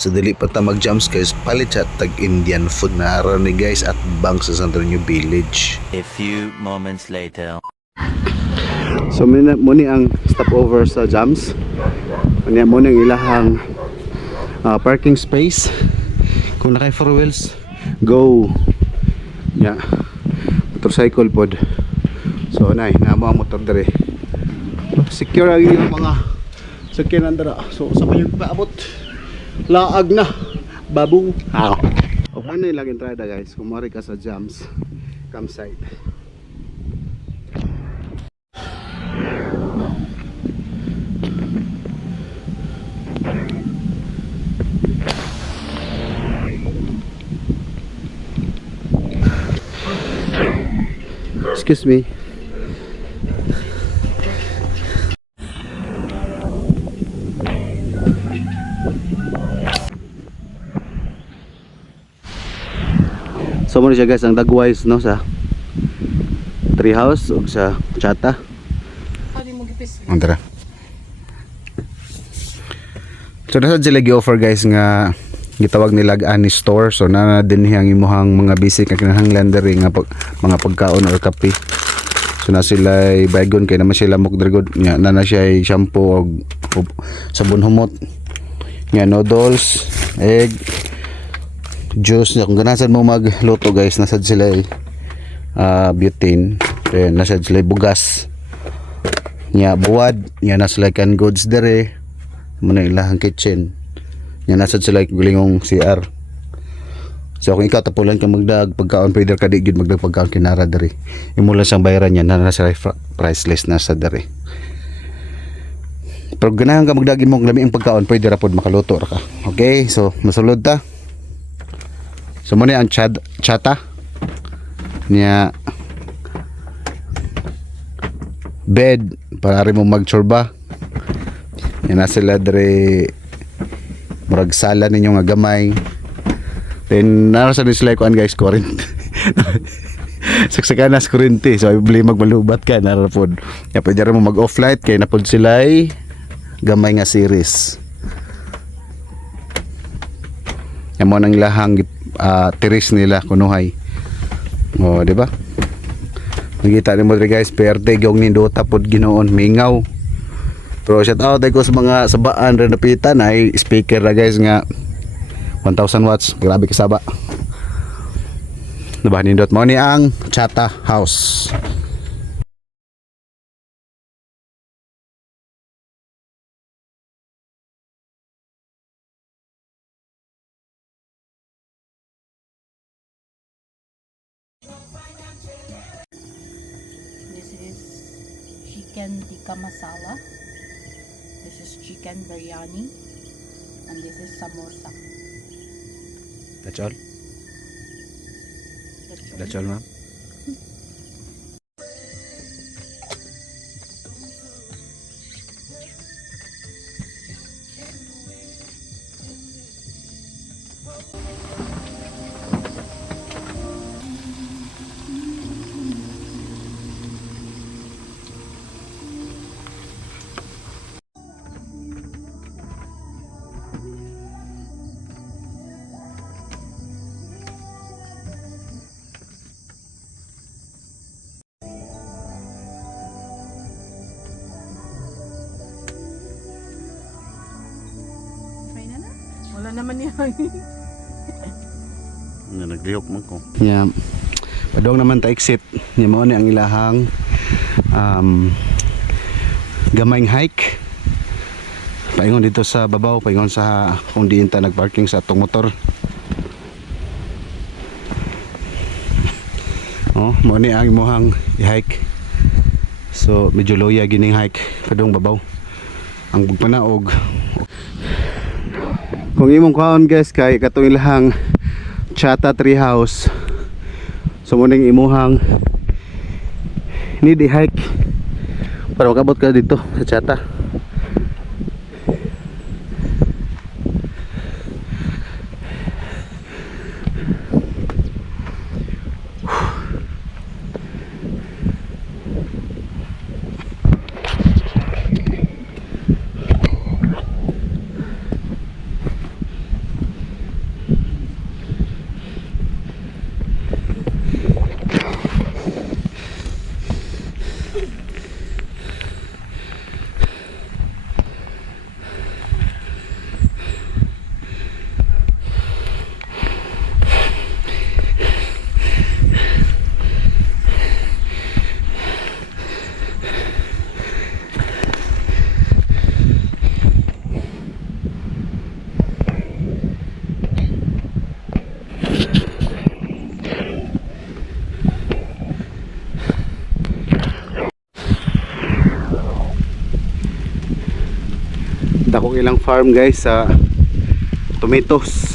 So dili pa ta mag-jumps guys, palit sa tag Indian food na araw ni guys at bang sa Santo Niño Village. A few moments later. So muni ang stopover sa jumps. Kanya mo nang ilahang parking space. Kung nakay 4 wheels, go. Yeah. Motorcycle pod. So nay, namo ang motor dere. Secure ang yung mga sakyanan dara. So sa may paabot. Laag na babu. O ano yung laging entrada guys, kumari ka sa jumps campsite. Excuse me. So mo siya guys ang dagwise no sa tree house ug sa chata. Andra. So nasa sila gi-offer guys nga gitawag nila ani store. So na din ang imuhang mga basic nga kinahanglan diri nga mga pagkaon or kape. So na sila baygon kay naman sila mukdragod nya na siya shampoo og sabon humot. Nya noodles, egg, juice. Kung ganasan mo magluto guys, nasad sila butane, then nasad sila bugas nya buwad, nya nasad sila canned goods dere muna ilahang kitchen, nya nasad sila gulingong CR. So kung ikaw tapulan ka magdag pagkaon pwede ka di gid magdag pagkaon kinara dere, imo lang siyang bayaran niya na nasa priceless na sa dere. Pero ganahan ka magdagin mo lami ang pagkaon pwede ra pod makaluto ra ka. Okay, so masulod ta. So muna ang chata niya bed para rin mo magchorba. Yan na sila dere murag sala ninyo nga gamay. Then narasan ni sila kuan guys current. Saksakan na kurente. So ibili magmalubat ka narapod. Ya pwede rin mo mag off light kay napod sila gamay nga series. Yan mo nang ilahang tiris nila kunuhay. O di ba? Nakita ni mo dre guys, perte gyung nindota pod Ginoon mingaw. Pero shout out ko sa mga sabaan rin napitan ay speaker na guys nga 1000 watts, grabe kasaba. Diba nindot mo ni ang Chata House. This is chicken tikka masala. This is chicken biryani. And this is samosa. That's all? That's all ma'am? Wala naman yan. Naglihok mo ko. Yeah. Padong naman ta exit. Nya mao ni ang ilahang gamayng hike. Paingon dito sa babaw, paingon sa kung diin ta nagparking sa atong motor. Oh, mao ni ang imuhang i-hike. So medyo loya gining hike padong babaw. Ang pagpanaog kung imong kaon guys kay katong ilahang Chata Tree House. So muning imuhang need i-hike para makabot ka dito sa Chata. Amo ilang farm guys sa tomatoes.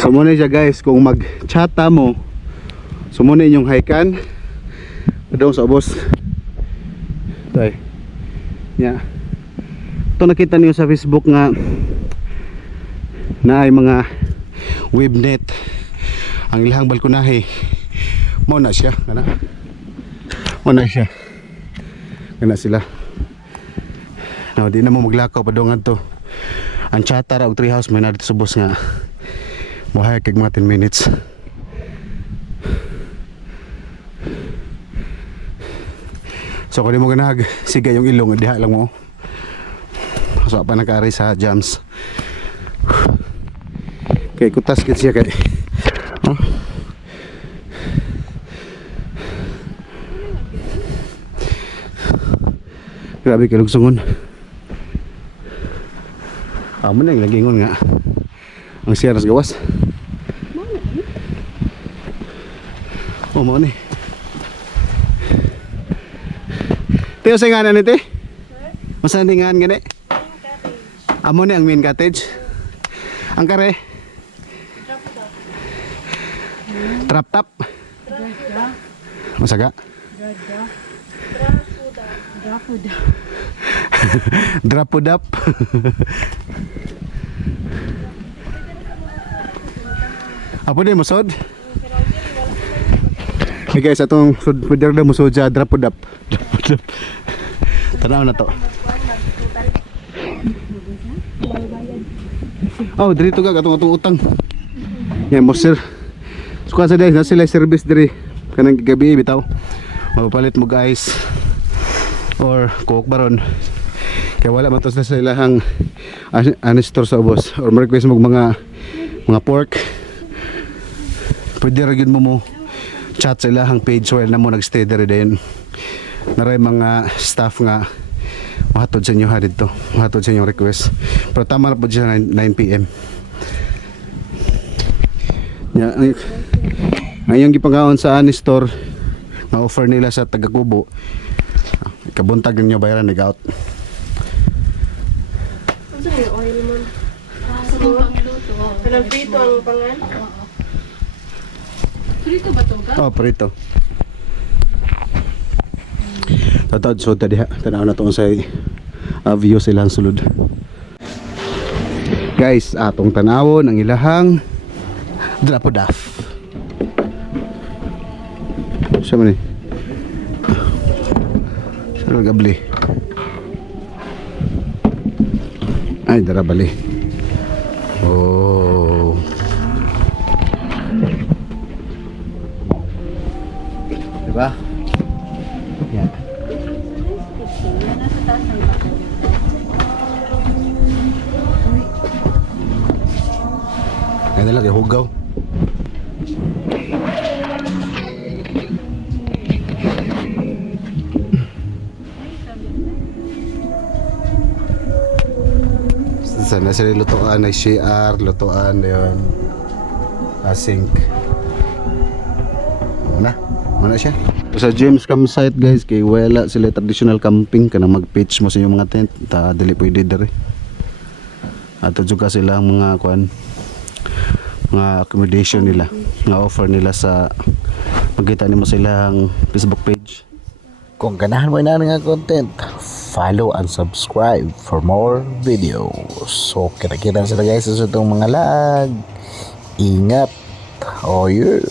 So muna siya guys, kung mag-chata mo, so muna inyong haikan doon sa ubos. Tay. Yeah. Ito nakita niyo sa Facebook nga na ay mga web net ang ilahang balkonahe. Mo na siya, kana. Mo na siya. Kana sila. Now, di na mo maglakaw pa doon to. Ang chata ra og tree house may na dito sa ubos nga. Muhay kag mga 10 minutes. So kung di mo ganag siga yung ilong, diha lang mo. So pa nakaari sa jams. Kay kutas kit siya kay. Oh. Grabe kay lugsungon. Amo na yung lagingon nga. Ang siya nas gawas. Oh, mo ni. Teo sa nganan ni te? Masan di nganan gani? Amo ni ang main cottage. Ang kare? Trap tap. Masaga? Drapudap. Apa din musod? Hey guys, atong pwede na musod sa drapudap. Drapudap. Tanaw na to. Oh, dito ka atong utang. Yan mo sir. Suka sa guys, na sila service diri kanang gabi bitaw. Mapapalit mo guys or cook baron. Kaya wala man to sa ilahang anestor sa ubos or request mo mga pork. Pwede ra gyud mo chat sa ilahang page while na mo nagstay diri din. Naray mga staff nga mahatod sa inyo ha dito. Mahatod sa inyong request. Pero tama na po dyan 9 PM. Yeah, ngayong gipangawon sa anestor na offer nila sa taga-Kubo. Kabuntag ninyo bayaran nag-out. Ano yung oil mo? Kanang prito ang pangan? Prito ba ito ka? Oh, prito. Tatawad so tadi ha. Tanaw na to sa view silang sulod. Guys, atong tanawon ang ilahang drapodaf. Siya man eh. Siya gabli. Ay, darabali. Oh. Diba? Yan. Kaya na lang, hugaw. Sana sila lutuan ay CR, lutuan yun. Sink. Mana siya? Sa James campsite guys, kay wala sila traditional camping kana mag-pitch mo sa inyong mga tent, ta dili pwede dere. Ato juga sila ang mga kuan, mga accommodation nila, nga offer nila sa magkita nimo silang Facebook page. Kung ganahan mo na nga content, follow and subscribe for more videos. So kita-kita sila guys sa itong mga lag. Ingat. Oh yeah.